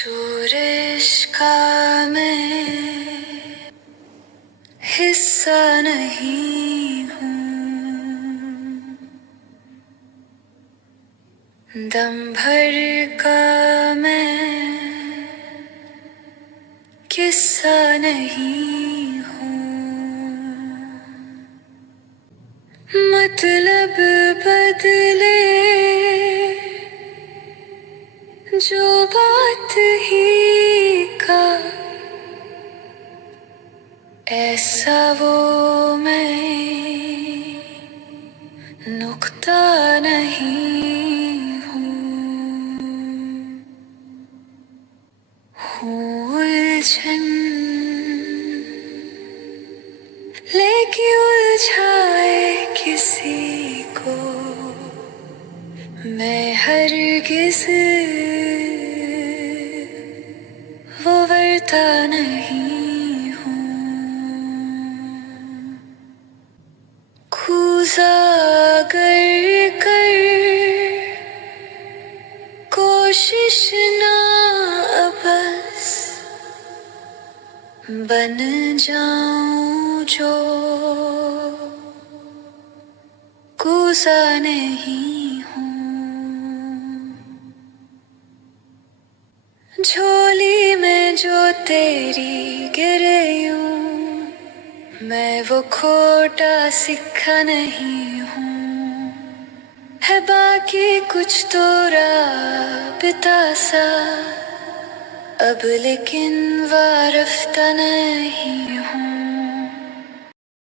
शोरिश का मैं हिस्सा नहीं हूँ, दम भर का मैं किस्सा नहीं हूँ, मतलब बदले जो बात ही का, ऐसा वो मैं नुक्ता नहीं हूँ उलझन लेके उलझाए किसी को मैं हरगिज़ वो वर्ता नहीं हूँ, उजागर कर कोशिश ना बस बन जाऊं जो गुज़ा नहीं हूँ, झोली में जो तेरी गिरे यूं मैं वो खोटा सिक्का नहीं हूँ, है बाकी कुछ तो राबिता सा अब लेकिन वारफ्ता नहीं हूँ।